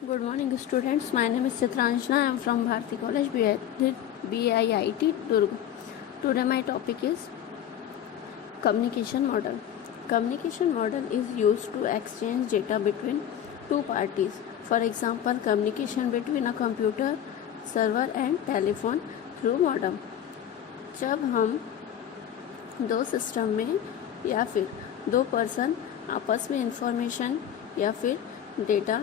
Good morning, students. My name is Chitranjana. I am from Bharati College, BIIT, Durg. Today, my topic is communication model. Communication model is used to exchange data between two parties. For example, communication between a computer server and telephone through modem. जब हम दो system में या फिर दो person आपस में information या फिर डेटा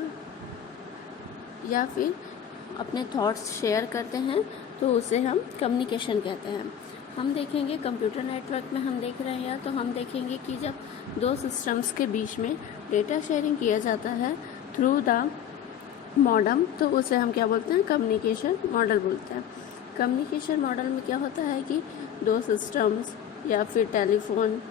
या फिर अपने थॉट्स शेयर करते हैं तो उसे हम कम्युनिकेशन कहते हैं। हम देखेंगे कंप्यूटर नेटवर्क में हम देख रहे हैं तो हम देखेंगे कि जब दो सिस्टम्स के बीच में डेटा शेयरिंग किया जाता है थ्रू द मॉडम तो उसे हम क्या बोलते हैं, कम्युनिकेशन मॉडल बोलते हैं। कम्युनिकेशन मॉडल में क्या होता है कि दो सिस्टम्स या फिर टेलीफोन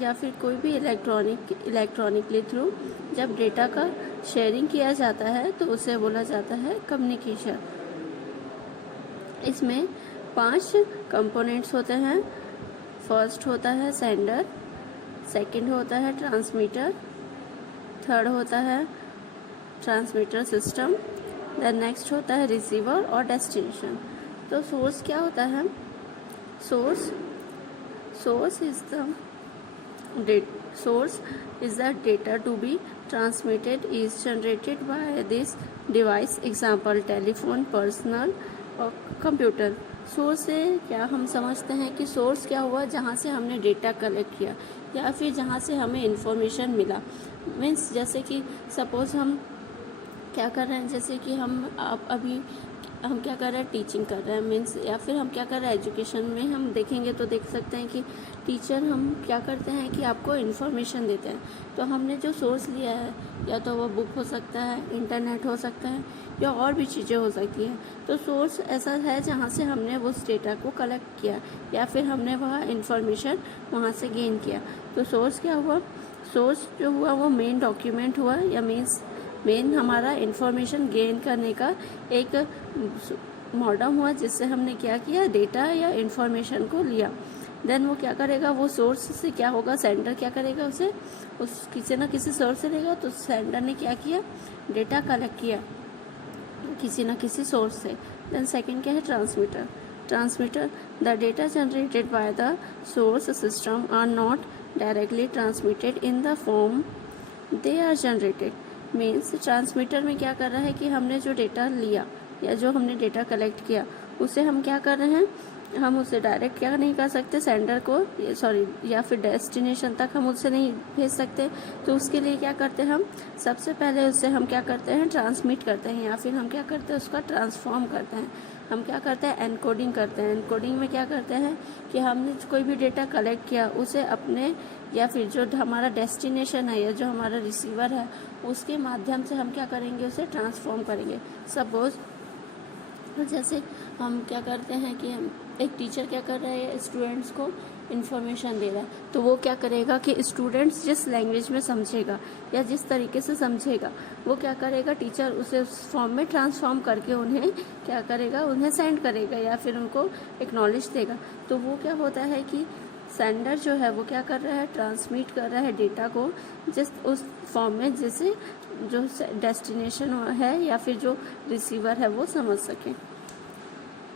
या फिर कोई भी इलेक्ट्रॉनिकली थ्रू जब डेटा का शेयरिंग किया जाता है तो उसे बोला जाता है कम्युनिकेशन। इसमें 5 कंपोनेंट्स होते हैं। फर्स्ट होता है सेंडर, सेकंड होता है ट्रांसमीटर, थर्ड होता है ट्रांसमीटर सिस्टम, देन नेक्स्ट होता है रिसीवर और डेस्टिनेशन। तो सोर्स क्या होता है? Source is the data to be transmitted is generated by this device, example telephone, personal और कंप्यूटर। सोर्स से क्या हम समझते हैं कि सोर्स क्या हुआ, जहाँ से हमने डेटा कलेक्ट किया या फिर जहाँ से हमें इंफॉर्मेशन मिला। मीन्स जैसे कि सपोज हम क्या कर रहे हैं, जैसे कि हम क्या कर रहे हैं, टीचिंग कर रहे हैं मीन्स, या फिर हम क्या कर रहे हैं एजुकेशन में हम देखेंगे तो देख सकते हैं कि टीचर हम क्या करते हैं कि आपको इन्फॉर्मेशन देते हैं। तो हमने जो सोर्स लिया है या तो वो बुक हो सकता है, इंटरनेट हो सकता है या और भी चीज़ें हो सकती हैं। तो सोर्स ऐसा है जहाँ से हमने उस डेटा को कलेक्ट किया या फिर हमने वह इन्फॉर्मेशन वहाँ से गेन किया। तो सोर्स क्या हुआ? सोर्स जो हुआ वो मेन डॉक्यूमेंट हुआ या मेन हमारा इंफॉर्मेशन गेन करने का एक मॉडम हुआ जिससे हमने क्या किया, डेटा या इंफॉर्मेशन को लिया। देन वो क्या करेगा, वो सोर्स से क्या होगा, सेंडर क्या करेगा, उस किसी न किसी सोर्स से लेगा। तो सेंडर ने क्या किया, डेटा कलेक्ट किया किसी न किसी सोर्स से। देन सेकंड क्या है, transmitter the data generated by the source system are not directly transmitted in the form they are generated. Means transmitter में क्या कर रहा है कि हमने जो डेटा लिया या जो हमने डेटा कलेक्ट किया उसे हम क्या कर रहे हैं, हम उसे डायरेक्ट क्या नहीं कर सकते, सेंडर को या फिर डेस्टिनेशन तक हम उससे नहीं भेज सकते। तो उसके लिए क्या करते हैं, हम सबसे पहले उससे हम क्या करते हैं, ट्रांसमिट करते हैं या फिर हम क्या करते हैं, उसका ट्रांसफॉर्म करते हैं। हम क्या करते हैं, एनकोडिंग करते हैं। एनकोडिंग में क्या करते हैं कि हमने कोई भी डेटा कलेक्ट किया उसे अपने या फिर जो हमारा डेस्टिनेशन है या जो हमारा रिसीवर है उसके माध्यम से हम क्या करेंगे, उसे ट्रांसफॉर्म करेंगे। सपोज जैसे हम क्या करते हैं कि एक टीचर क्या कर रहा है, स्टूडेंट्स को इन्फॉर्मेशन दे रहा है। तो वो क्या करेगा कि स्टूडेंट्स जिस लैंग्वेज में समझेगा या जिस तरीके से समझेगा वो क्या करेगा, टीचर उसे उस फॉर्म में ट्रांसफॉर्म करके उन्हें क्या करेगा, उन्हें सेंड करेगा या फिर उनको एक्नॉलेज देगा। तो वो क्या होता है कि सेंडर जो है वो क्या कर रहा है, ट्रांसमिट कर रहा है डेटा को उस फॉर्म में जिसे जो डेस्टिनेशन है या फिर जो रिसीवर है वो समझ सके।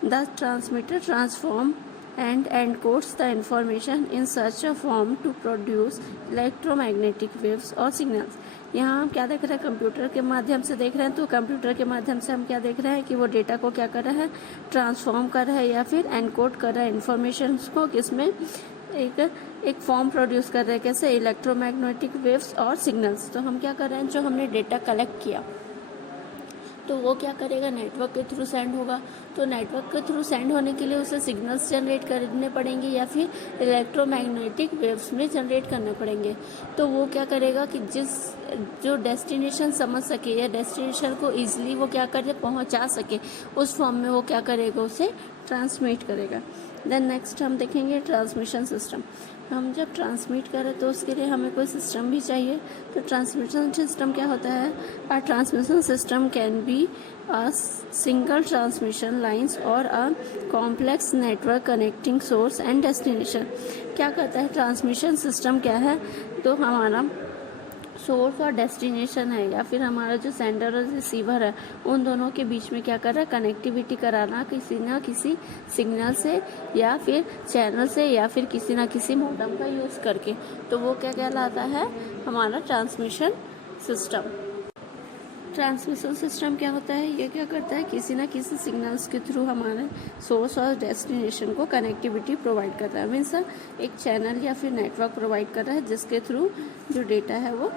The transmitter transform and encodes the information in such a form to produce electromagnetic waves or signals। यहाँ हम क्या देख रहे हैं, कंप्यूटर के माध्यम से देख रहे हैं। तो कंप्यूटर के माध्यम से हम क्या देख रहे हैं कि वो डेटा को क्या कर रहा है, ट्रांसफॉर्म कर रहा है या फिर एनकोड कर रहा है इन्फॉर्मेशन को, किसमें एक फॉर्म प्रोड्यूस कर रहे हैं, कैसे, इलेक्ट्रोमैग्नेटिक वेव्स और सिग्नल्स। तो हम क्या कर रहे हैं, जो हमने डेटा कलेक्ट किया तो वो क्या करेगा, नेटवर्क के थ्रू सेंड होगा। तो नेटवर्क के थ्रू सेंड होने के लिए उसे सिग्नल्स जनरेट करने पड़ेंगे या फिर इलेक्ट्रोमैग्नेटिक वेव्स में जनरेट करने पड़ेंगे। तो वो क्या करेगा कि जो डेस्टिनेशन समझ सके या डेस्टिनेशन को ईजिली वो क्या करे, पहुंचा सके, उस फॉर्म में वो क्या करेगा, उसे ट्रांसमिट करेगा। देन नेक्स्ट हम देखेंगे ट्रांसमिशन सिस्टम। हम जब ट्रांसमिट करें तो उसके लिए हमें कोई सिस्टम भी चाहिए। तो ट्रांसमिशन सिस्टम क्या होता है, a transmission system can be a single transmission lines और a complex network connecting source and destination. क्या करता है ट्रांसमिशन सिस्टम, क्या है, तो हमारा सोर्स और डेस्टिनेशन है या फिर हमारा जो सेंडर और रिसीवर है, उन दोनों के बीच में क्या कर रहा है, कनेक्टिविटी कराना किसी ना किसी सिग्नल से या फिर चैनल से या फिर किसी ना किसी मॉडम का यूज़ करके। तो वो क्या कहलाता है, हमारा ट्रांसमिशन सिस्टम। ट्रांसमिशन सिस्टम क्या होता है, ये क्या करता है, किसी ना किसी सिग्नल्स के थ्रू हमारे सोर्स और डेस्टिनेशन को कनेक्टिविटी प्रोवाइड करता है। मीन्स एक चैनल या फिर नेटवर्क प्रोवाइड कर रहा है जिसके थ्रू जो डेटा है वो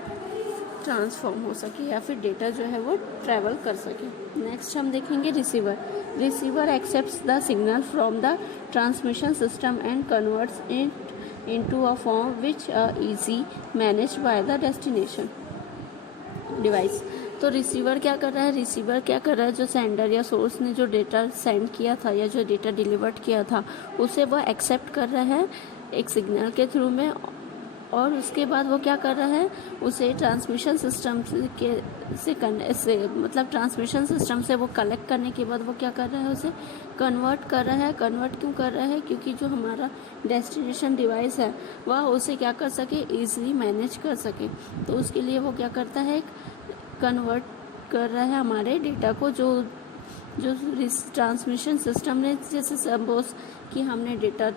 ट्रांसफॉर्म हो सके या फिर डेटा जो है वो ट्रैवल कर सके। नेक्स्ट हम देखेंगे receiver. Receiver accepts the signal from the transmission system and converts it into a form which easy managed by the destination device. तो रिसीवर क्या कर रहा है, रिसीवर क्या कर रहा है, जो सेंडर या सोर्स ने जो डेटा सेंड किया था या जो डेटा डिलीवर्ड किया था उसे वह एक्सेप्ट कर रहा है एक सिग्नल के थ्रू में, और उसके बाद वो क्या कर रहा है, उसे ट्रांसमिशन सिस्टम से मतलब ट्रांसमिशन सिस्टम से वो कलेक्ट करने के बाद वो क्या कर रहा है, उसे कन्वर्ट कर रहा है। कन्वर्ट क्यों कर रहा है, क्योंकि जो हमारा डेस्टिनेशन डिवाइस है वह उसे क्या कर सके, ईजिली मैनेज कर सके। तो उसके लिए वो क्या करता है, कन्वर्ट कर रहा है हमारे डेटा को, जो ट्रांसमिशन सिस्टम ने, जैसे सपोज कि हमने डेटा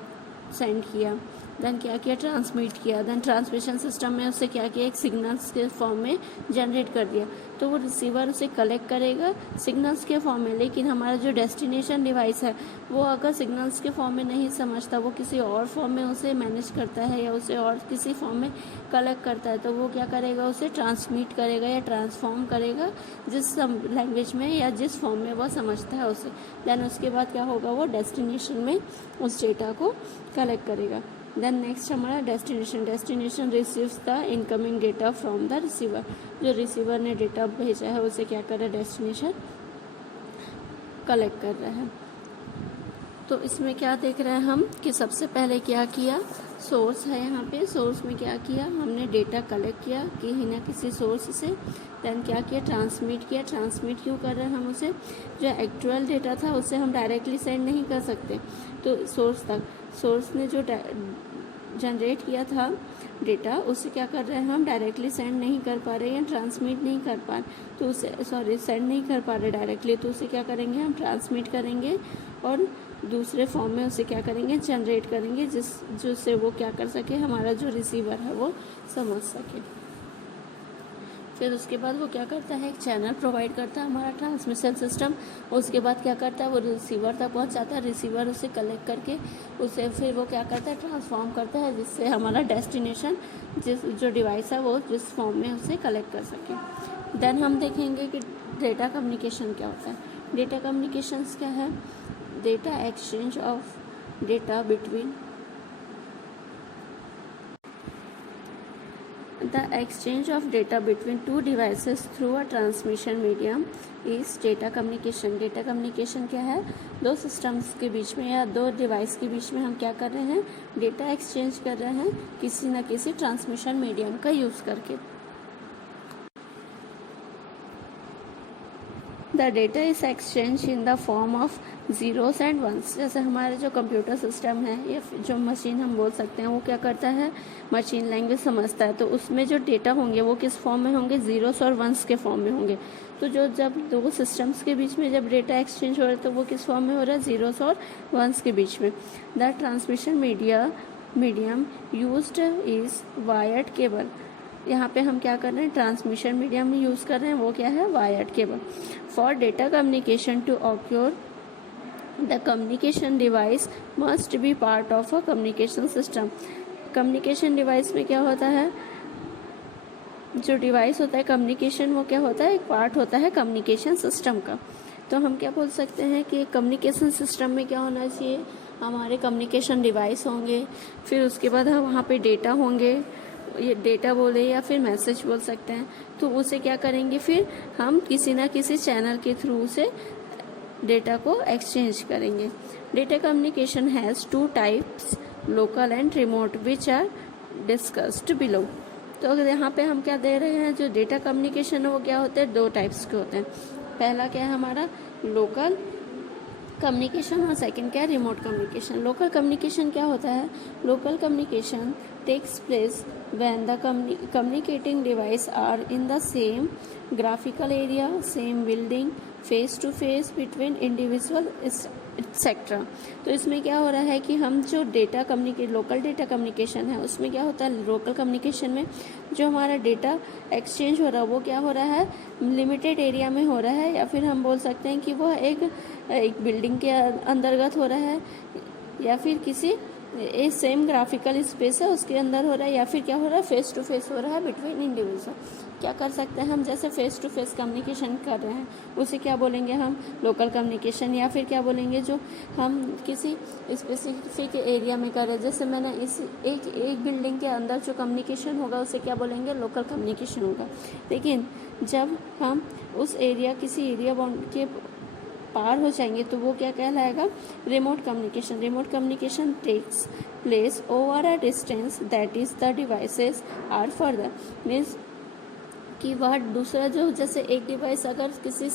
सेंड किया, देन क्या किया, ट्रांसमिट किया, देन ट्रांसमिशन सिस्टम में उसे क्या किया, एक सिग्नल्स के फॉर्म में जनरेट कर दिया। तो वो रिसीवर उसे कलेक्ट करेगा सिग्नल्स के फॉर्म में, लेकिन हमारा जो डेस्टिनेशन डिवाइस है वो अगर सिग्नल्स के फॉर्म में नहीं समझता, वो किसी और फॉर्म में उसे मैनेज करता है या उसे और किसी फॉर्म में कलेक्ट करता है, तो वो क्या करेगा, उसे ट्रांसमिट करेगा या ट्रांसफॉर्म करेगा जिस लैंग्वेज में या जिस फॉर्म में वह समझता है उसे। देन उसके बाद क्या होगा, वो डेस्टिनेशन में उस डेटा को कलेक्ट करेगा। देन नेक्स्ट हमारा destination receives the incoming data from the receiver. जो रिसीवर ने डेटा भेजा है उसे क्या कर रहा है, डेस्टिनेशन कलेक्ट कर रहा है। तो इसमें क्या देख रहे हैं हम कि सबसे पहले क्या किया, सोर्स है यहाँ पे, सोर्स में क्या किया, हमने डेटा कलेक्ट किया कहीं ना किसी सोर्स से। देन क्या किया, ट्रांसमिट किया। ट्रांसमिट क्यों कर रहे हैं हम, उसे जो एक्चुअल डेटा था उसे हम डायरेक्टली सेंड नहीं कर सकते, तो सोर्स तक, सोर्स ने जो जनरेट किया था डेटा उसे क्या कर रहे हैं, हम डायरेक्टली सेंड नहीं कर पा रहे या ट्रांसमिट नहीं कर पा रहे, तो उसे सेंड नहीं कर पा रहे डायरेक्टली, तो उसे क्या करेंगे, हम ट्रांसमिट करेंगे और दूसरे फॉर्म में उसे क्या करेंगे, जनरेट करेंगे, जिससे वो क्या कर सके, हमारा जो रिसीवर है वो समझ सके। फिर उसके बाद वो क्या करता है, एक चैनल प्रोवाइड करता है हमारा ट्रांसमिशन सिस्टम। उसके बाद क्या करता है, वो रिसीवर तक पहुंचाता है, रिसीवर उसे कलेक्ट करके उसे फिर वो क्या करता है, ट्रांसफॉर्म करता है, जिससे हमारा डेस्टिनेशन जो डिवाइस है वो जिस फॉर्म में उसे कलेक्ट कर सके। देन हम देखेंगे कि डेटा कम्युनिकेशन क्या होता है। डेटा कम्युनिकेशंस क्या है, data exchange of data between The exchange of data between two devices through a transmission medium is data communication. Data communication क्या है, दो सिस्टम्स के बीच में या दो डिवाइस के बीच में हम क्या कर रहे हैं, डेटा एक्सचेंज कर रहे हैं किसी न किसी ट्रांसमिशन मीडियम का यूज़ करके। The data is exchange in the form of zeros and ones. जैसे हमारे जो कंप्यूटर सिस्टम है या जो मशीन हम बोल सकते हैं, वो क्या करता है, मशीन लैंग्वेज समझता है, तो उसमें जो डेटा होंगे वो किस फॉर्म में होंगे, ज़ीरोस और वंस के फॉर्म में होंगे। तो जब दो सिस्टम्स के बीच में जब डेटा एक्सचेंज हो रहा है तो वो किस फॉर्म में हो रहा है, ज़ीरोस और वंस के बीच में। The transmission medium used is wired cable. यहाँ पे हम क्या कर रहे हैं, ट्रांसमिशन मीडियम में यूज़ कर रहे हैं, वो क्या है, wired cable. For data communication to occur the communication device must be part of a communication system. Communication device में क्या होता है, जो डिवाइस होता है कम्युनिकेशन, वो क्या होता है, एक पार्ट होता है कम्युनिकेशन सिस्टम का। तो हम क्या बोल सकते हैं कि कम्युनिकेशन सिस्टम में क्या होना चाहिए, हमारे कम्युनिकेशन डिवाइस होंगे, फिर उसके बाद हम वहाँ पे डेटा होंगे, ये डेटा बोले या फिर मैसेज बोल सकते हैं। तो उसे क्या करेंगे, फिर हम किसी ना किसी चैनल के थ्रू से डेटा को एक्सचेंज करेंगे। Data communication has two types, local and remote, which are discussed below. तो अगर यहाँ पे हम क्या दे रहे हैं, जो डेटा कम्युनिकेशन है वो क्या होते हैं, दो टाइप्स के होते हैं। पहला क्या है हमारा, लोकल कम्युनिकेशन और सेकंड क्या है, रिमोट कम्युनिकेशन। लोकल कम्युनिकेशन क्या होता है, local communication takes place when the communicating device are in the same graphical area, same building, face to face between individual etcetera. तो इसमें क्या हो रहा है कि हम जो लोकल डेटा कम्युनिकेशन है उसमें क्या होता है, लोकल कम्युनिकेशन में जो हमारा डेटा एक्सचेंज हो रहा है वो क्या हो रहा है, लिमिटेड एरिया में हो रहा है, या फिर हम बोल सकते हैं कि वह एक बिल्डिंग के अंतर्गत हो रहा है, या फिर किसी एक सेम ग्राफिकल स्पेस है उसके अंदर हो रहा है, या फिर क्या हो रहा है, फेस टू फेस हो रहा है बिटवीन इंडिविजुअल। क्या कर सकते हैं हम, जैसे फेस टू फेस कम्युनिकेशन कर रहे हैं उसे क्या बोलेंगे हम, लोकल कम्युनिकेशन। या फिर क्या बोलेंगे, जो हम किसी स्पेसिफिक एरिया में कर रहे हैं, जैसे मैंने इस एक बिल्डिंग के अंदर जो कम्युनिकेशन होगा उसे क्या बोलेंगे, लोकल कम्युनिकेशन होगा। लेकिन जब हम उस एरिया किसी एरिया बाउंड के पार हो जाएंगे तो वो क्या कहलाएगा, remote communication. Remote communication takes place over a distance that is the devices are further. Means कि वह दूसरा जो, जैसे एक डिवाइस अगर किसी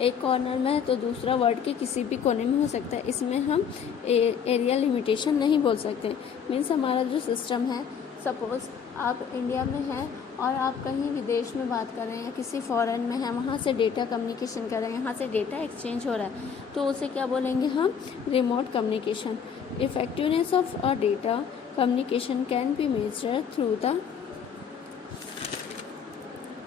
एक कॉर्नर में है तो दूसरा वर्ल्ड के किसी भी कोने में हो सकता है। इसमें हम एरिया लिमिटेशन नहीं बोल सकते। मीन्स हमारा जो सिस्टम है, सपोज आप इंडिया में हैं और आप कहीं विदेश में बात कर रहे हैं, किसी फॉरेन में हैं, वहाँ से डेटा कम्युनिकेशन कर रहे हैं, यहाँ से डेटा एक्सचेंज हो रहा है, तो उसे क्या बोलेंगे हम, remote communication. Effectiveness of a data communication can be measured through the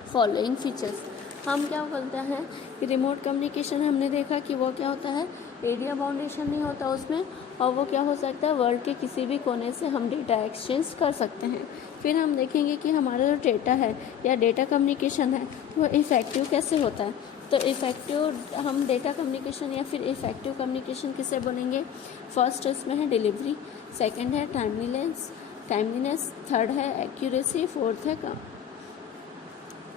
following features. हम क्या बोलते हैं कि रिमोट कम्युनिकेशन हमने देखा कि वो क्या होता है, एरिया बाउंडेशन नहीं होता उसमें, और वो क्या हो सकता है, वर्ल्ड के किसी भी कोने से हम डेटा एक्सचेंज कर सकते हैं। फिर हम देखेंगे कि हमारा जो डेटा है या डेटा कम्युनिकेशन है वो इफ़ेक्टिव कैसे होता है। तो इफ़ेक्टिव हम डेटा कम्युनिकेशन या फिर इफ़ेक्टिव कम्युनिकेशन किसे बोलेंगे, फर्स्ट इसमें है डिलीवरी, सेकेंड है टाइमलीनेस, थर्ड है एक्यूरेसी,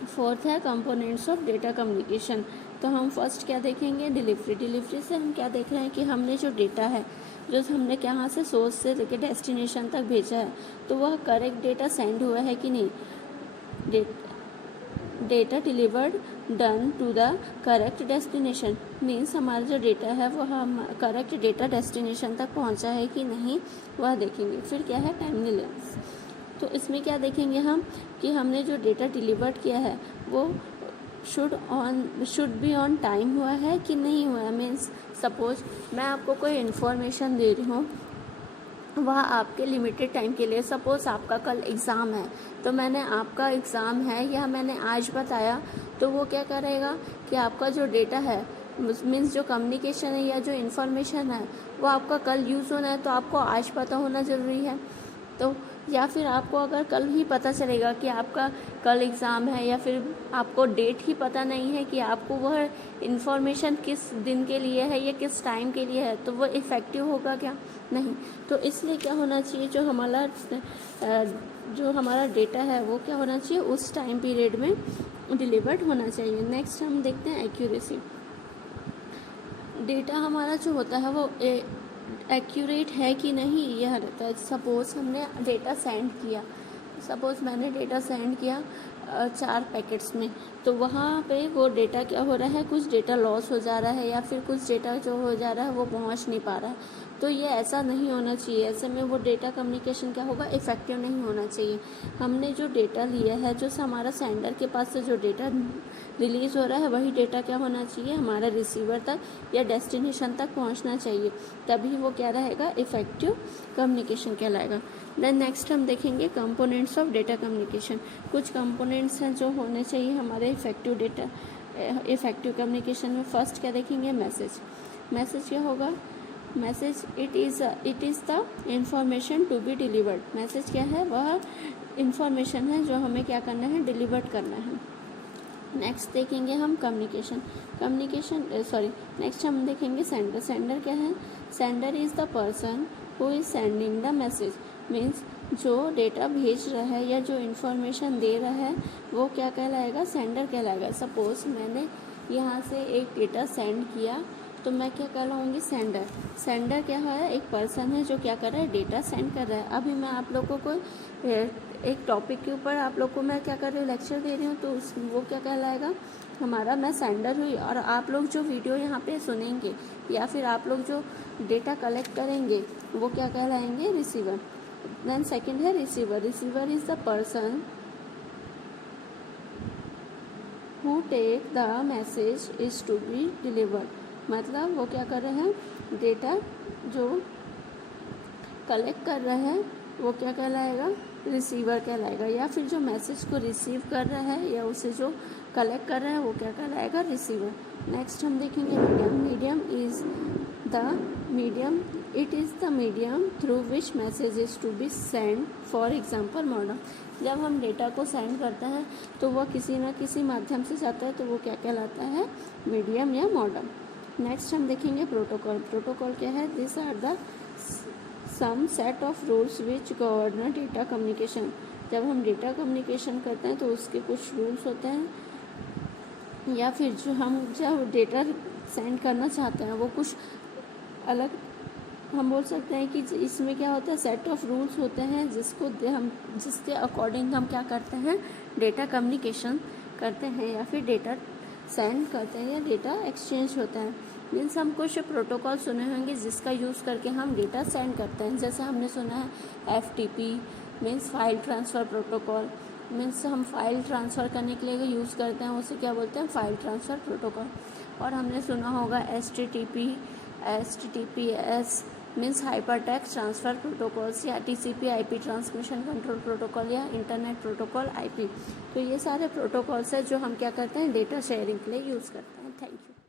फोर्थ है कंपोनेंट्स ऑफ डेटा कम्युनिकेशन। तो हम फर्स्ट क्या देखेंगे, डिलीवरी से हम क्या देख रहे हैं कि हमने जो डेटा है, जो हमने कहाँ से सोर्स से लेकर डेस्टिनेशन तक भेजा है, तो वह करेक्ट डेटा सेंड हुआ है कि नहीं, data delivered done to the correct destination. Means हमारा जो डेटा है वो हम करेक्ट डेटा डेस्टिनेशन तक पहुँचा है कि नहीं, वह देखेंगे। फिर क्या है, टाइमलीनेस। तो इसमें क्या देखेंगे हम कि हमने जो डेटा डिलीवर्ड किया है वो शुड बी ऑन टाइम हुआ है कि नहीं हुआ है। मीन्स सपोज मैं आपको कोई इन्फॉर्मेशन दे रही हूँ, वह आपके लिमिटेड टाइम के लिए, सपोज आपका कल एग्ज़ाम है, तो मैंने आपका एग्ज़ाम है या मैंने आज बताया, तो वो क्या करेगा कि आपका जो डेटा है, मीन्स जो कम्युनिकेशन है या जो इन्फॉर्मेशन है वो आपका कल यूज़ होना है, तो आपको आज पता होना ज़रूरी है। तो या फिर आपको अगर कल ही पता चलेगा कि आपका कल एग्ज़ाम है, या फिर आपको डेट ही पता नहीं है कि आपको वह इन्फॉर्मेशन किस दिन के लिए है या किस टाइम के लिए है, तो वो इफ़ेक्टिव होगा क्या, नहीं। तो इसलिए क्या होना चाहिए, जो हमारा डेटा है वो क्या होना चाहिए, उस टाइम पीरियड में डिलीवर्ड होना चाहिए। नेक्स्ट हम देखते हैं एक्यूरेसी। डेटा हमारा जो होता है वो एक्यूरेट है कि नहीं, यह रहता है। सपोज़ हमने डेटा सेंड किया, सपोज़ मैंने डेटा सेंड किया 4 पैकेट्स में, तो वहाँ पे वो डेटा क्या हो रहा है, कुछ डेटा लॉस हो जा रहा है, या फिर कुछ डेटा जो हो जा रहा है वो पहुँच नहीं पा रहा है। तो ये ऐसा नहीं होना चाहिए। ऐसे में वो डेटा कम्युनिकेशन क्या होगा, इफ़ेक्टिव नहीं होना चाहिए। हमने जो डेटा लिया है, जो हमारा सेंडर के पास से जो डेटा रिलीज़ हो रहा है, वही डेटा क्या होना चाहिए, हमारा रिसीवर तक या डेस्टिनेशन तक पहुंचना चाहिए, तभी वो क्या रहेगा, इफ़ेक्टिव कम्युनिकेशन कहलाएगा। देन नेक्स्ट हम देखेंगे कंपोनेंट्स ऑफ डेटा कम्युनिकेशन। कुछ कंपोनेंट्स हैं जो होने चाहिए हमारे इफ़ेक्टिव कम्युनिकेशन में। फर्स्ट क्या देखेंगे, मैसेज क्या होगा, message it is the information to be delivered. Message क्या है, वह इंफॉर्मेशन है जो हमें क्या करना है, डिलीवर्ड करना है। नेक्स्ट देखेंगे हम नेक्स्ट हम देखेंगे सेंडर क्या है, sender is the person who is sending the message. Means जो डेटा भेज रहा है या जो इन्फॉर्मेशन दे रहा है वो क्या कहलाएगा, सेंडर कहलाएगा। सपोज़ मैंने यहाँ से एक डेटा सेंड किया, तो मैं क्या कहलाऊँगी, सेंडर क्या है, एक पर्सन है जो क्या कर रहा है, डेटा सेंड कर रहा है। अभी मैं आप लोगों को एक टॉपिक के ऊपर आप लोग को मैं क्या कर रही हूँ, लेक्चर दे रही हूँ, तो वो क्या कहलाएगा, हमारा मैं सेंडर हुई, और आप लोग जो वीडियो यहाँ पे सुनेंगे या फिर आप लोग जो डेटा कलेक्ट करेंगे वो क्या कहलाएंगे, रिसीवर। देन सेकंड है receiver. Receiver is the person who take the message is to be delivered. मतलब वो क्या कर रहे हैं, डेटा जो कलेक्ट कर रहे हैं वो क्या कहलाएगा, रिसीवर कहलाएगा। या फिर जो मैसेज को रिसीव कर रहा है या उसे जो कलेक्ट कर रहा है वो क्या कहलाएगा, रिसीवर। नेक्स्ट हम देखेंगे medium. Medium is the medium, it is the medium through which message is to be send. For example modem. जब हम डेटा को सेंड करते हैं तो वह किसी न किसी माध्यम से जाता है, तो वो क्या कहलाता है, मीडियम या मॉडम। नेक्स्ट हम देखेंगे प्रोटोकॉल। प्रोटोकॉल क्या है, this are the some set of rules which govern data communication. जब हम डेटा कम्युनिकेशन करते हैं तो उसके कुछ रूल्स होते हैं, या फिर जो हम जब डेटा सेंड करना चाहते हैं वो कुछ अलग, हम बोल सकते हैं कि इसमें क्या होता है, सेट ऑफ रूल्स होते हैं जिसके अकॉर्डिंग हम क्या करते हैं, डेटा कम्युनिकेशन करते हैं या फिर डेटा सेंड करते हैं या डेटा एक्सचेंज होता है। मीन्स हम कुछ प्रोटोकॉल सुने होंगे जिसका यूज़ करके हम डेटा सेंड करते हैं। जैसे हमने सुना है FTP means file transfer protocol, means हम फाइल ट्रांसफ़र करने के लिए यूज़ करते हैं, उसे क्या बोलते हैं, फाइल ट्रांसफ़र प्रोटोकॉल। और हमने सुना होगा HTTPS means hyper text transfer protocols, या TCP/IP ट्रांसमिशन कंट्रोल प्रोटोकॉल, या इंटरनेट प्रोटोकॉल IP। तो ये सारे प्रोटोकॉल्स हैं जो हम क्या करते हैं, डेटा शेयरिंग के लिए यूज़ करते हैं। Thank you.